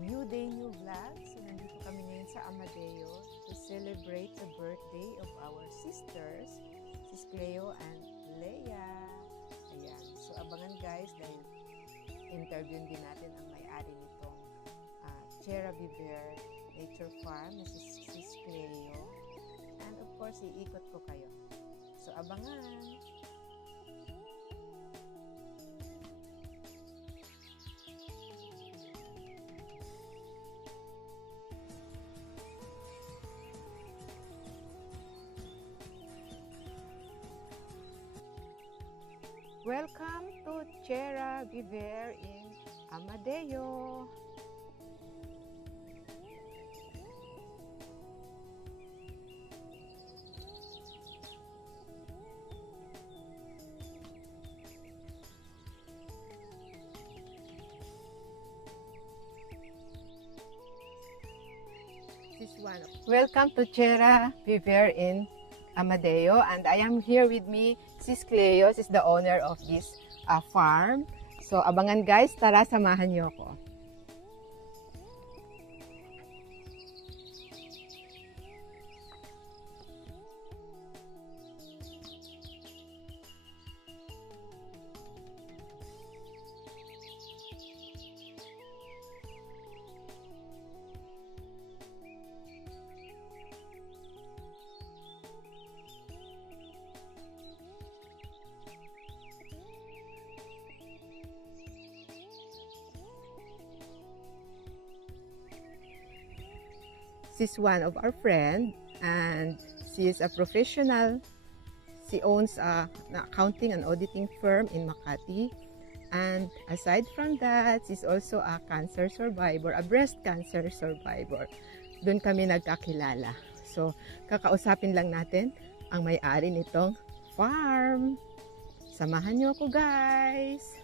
New day, new vlog. So nandito kami ngayon sa Amadeo to celebrate the birthday of our sisters, Sis Cleo and Leia. Ayan. So abangan guys dahil interview din natin ang may-ari nitong Chera Viver Nature Farm na Sis Cleo. And of course, iikot ko kayo. So abangan! Welcome to Chera Viver in Amadeo. Welcome to Chera Viver in Amadeo, and I am here with me Sis Cleo. She's the owner of this farm. So abangan guys, tara samahan niyo ako. She's one of our friends, and she is a professional. She owns an accounting and auditing firm in Makati. And aside from that, she's also a cancer survivor, a breast cancer survivor. Doon kami nagkakilala. So, kakausapin lang natin ang may-ari nitong farm. Samahan niyo ako guys!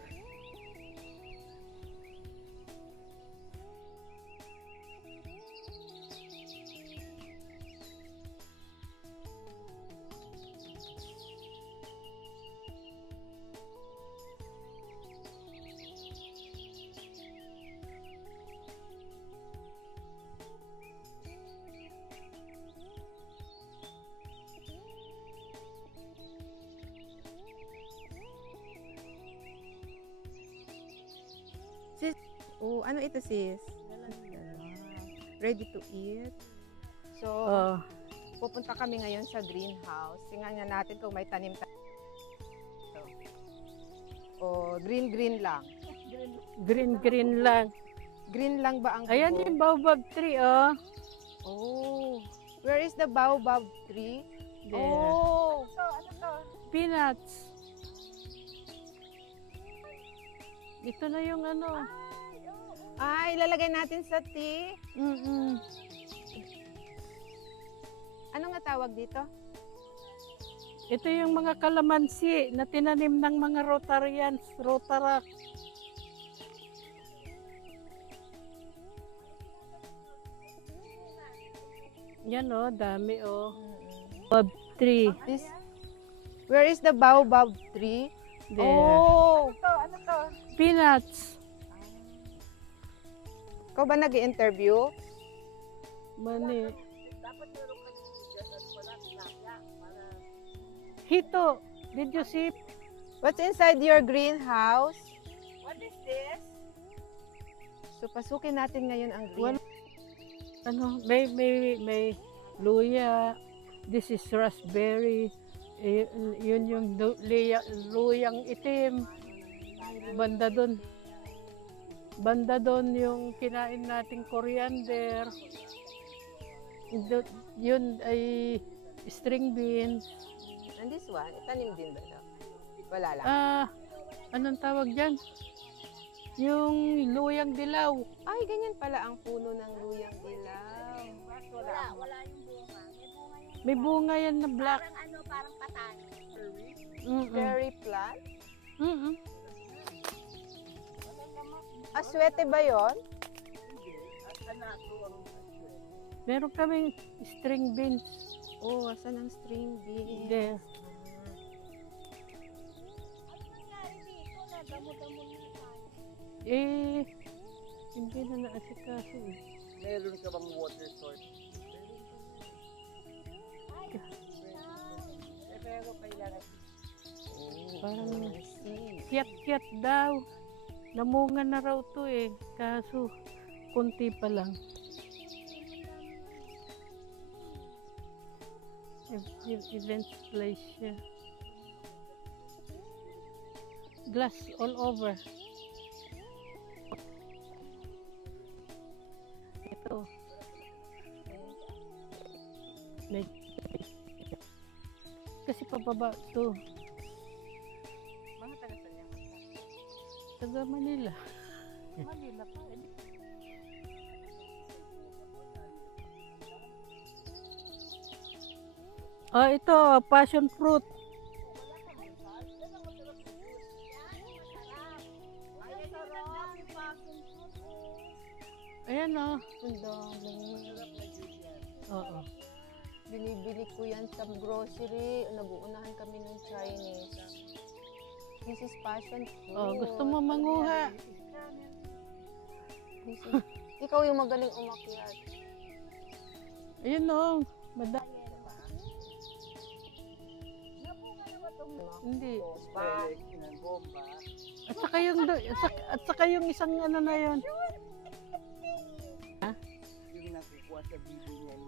Sis, oh, ano ito sis? Ready to eat. So, pupunta kami ngayon sa greenhouse. Tingnan natin kung may tanim tayo. O, green lang. Green lang. Green lang ba ang Ayan buo? yung baobab tree, oh. Oh, where is the baobab tree? There. Oh, ano to? Peanuts. Ito na yung ano. Ay, ilalagay natin sa tea. Ano nga tawag dito? Ito yung mga kalamansi na tinanim ng mga Rotarians, Rotaract. Yan oh, dami oh. Baobab tree. Where is the baobab tree? There. Oh! Ano to? Peanuts. Ikaw ba nag-i-interview? Mani. Hito, did you see? What's inside your greenhouse? What is this? So, pasukin natin ngayon ang green. Ano, may luya. This is raspberry. Yun yung luyang itim. Banda doon yung kinain nating coriander. Yun ay string beans. And this one, itanim din ba ito? Wala lang. Anong tawag dyan? Yung luyang dilaw. Ay, ganyan pala ang puno ng luyang dilaw. Wala yung bunga. May bunga yan na black. Parang patani. Berry plant? Aswete ba yon? Meron kaming string beans. Oh, asan ang string beans? There. Ano nangyari dito na damo-damo na tayo? Hindi na naasikaso eh. Meron ka bang water source? Pero kailangan. Parang kiyat-kiyat daw. Namunga na raw to eh. Kaso, kunti pa lang. Events place siya. Glass all over. Ito. Kasi pababa to. Mga taga-saan yan? Taga Manila. Manila pa. Oh, ito, passion fruit. Ayan oh. Ang dami. Oo. Binibili ko yan sa grocery. Nag-uunahan kami ng Chinese. This is passion fruit. Oh, gusto mo manguha? Ikaw yung magaling umakyat. Ayun oh. Hindi. Bomba. At saka yung isang ano na yun. Yung nakukuha sa video niya.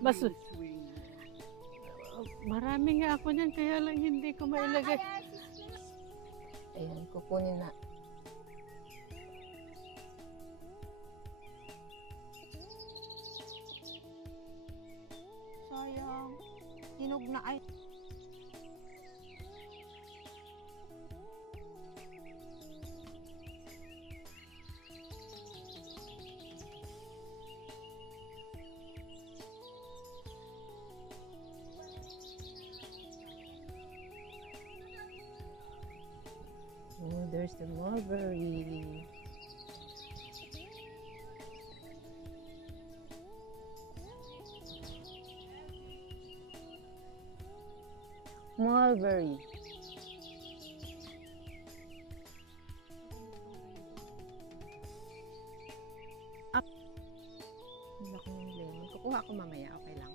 Mas Swing. marami nga ako niyan kaya lang hindi ko mailagay. Ayan, kukunin na. Sayang. Hinog na ay. Oh, there's the mulberry. Mulberry. Up. Ang laki ng lemon. Kukuha ko mamaya. Okay lang.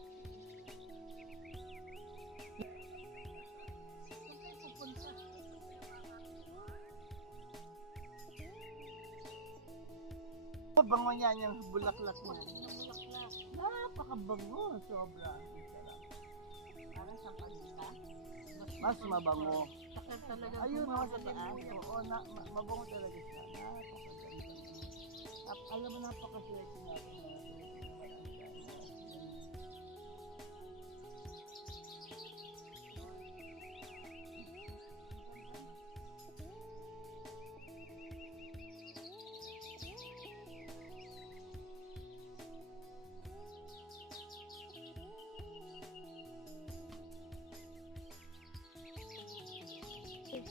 Bango niya yung bulaklak niya. Napakabango. Sobra. Parang sa pagkita. Mas mabango. Ayun, Ayun, sa taas. Oo, mabango talaga siya. Alam mo, napakaswerte natin.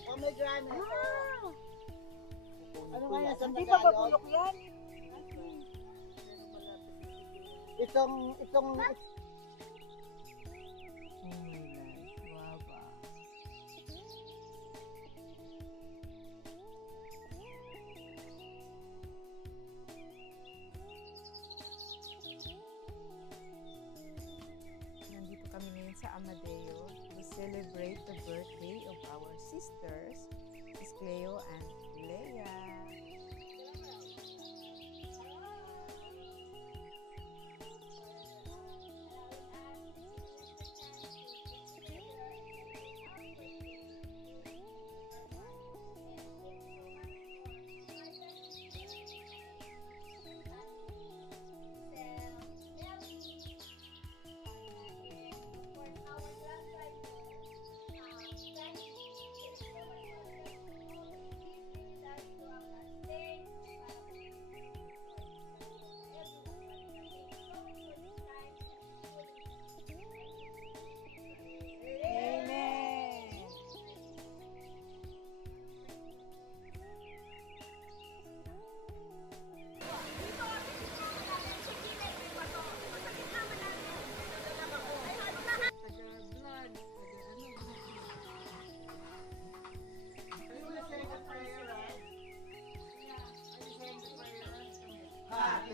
Pomegranate. Ano nga yan? Hindi pa babulok yan? Itong Oh my God. Guava. Nandito kami ngayon sa Amadeo to celebrate the birthday of our sisters, Miss Cleo and Leia.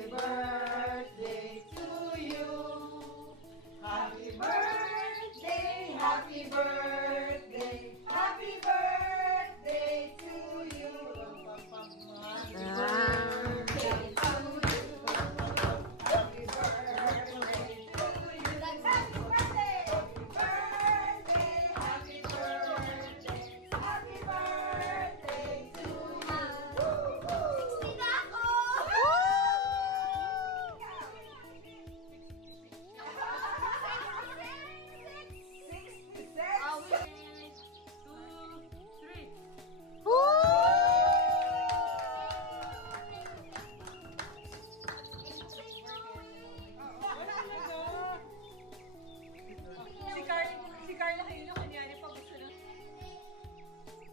Happy birthday to you. Happy birthday, happy birthday, happy birthday to you. Happy birthday to you. Happy birthday to you. That's happy birthday. Happy birthday, happy birthday to you. 60 na ako! Si Carla kayo na kunyari pa gusto na.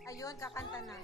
Ayun, kakanta na.